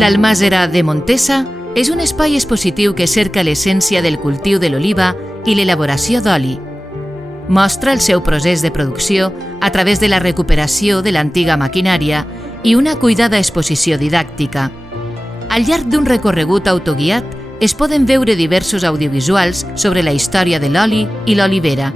L'Almàssera de Montesa és un espai expositiu que cerca l'essència del cultiu de l'oliva i l'elaboració d'oli. Mostra el seu procés de producció a través de la recuperació de l'antiga maquinària i una cuidada exposició didàctica. Al llarg d'un recorregut autoguiat es poden veure diversos audiovisuals sobre la història de l'oli i l'olivera,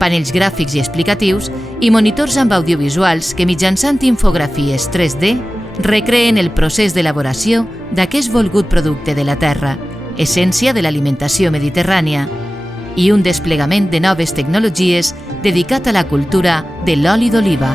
panells gràfics i explicatius i monitors amb audiovisuals que mitjançant infografies 3D recreen el procés d'elaboració d'aquest volgut producte de la terra, essència de l'alimentació mediterrània, i un desplegament de noves tecnologies dedicat a la cultura de l'oli d'oliva.